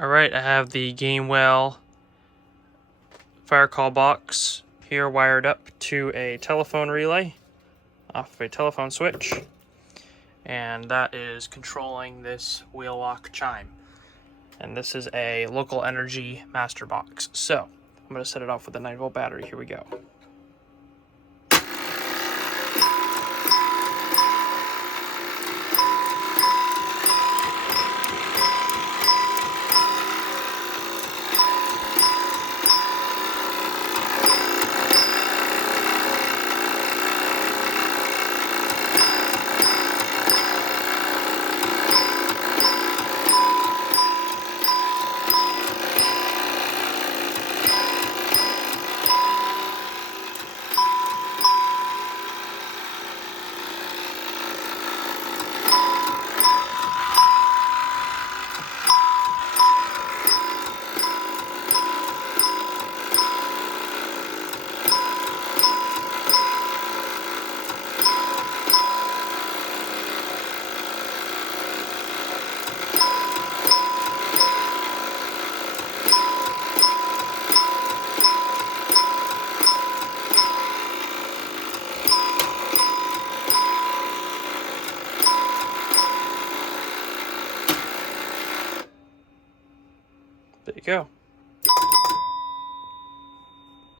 Alright, I have the Gamewell fire call box here wired up to a telephone relay off of a telephone switch, and that is controlling this Wheelock chime. And this is a local energy master box. So I'm going to set it off with a 9-volt battery. Here we go. There you go.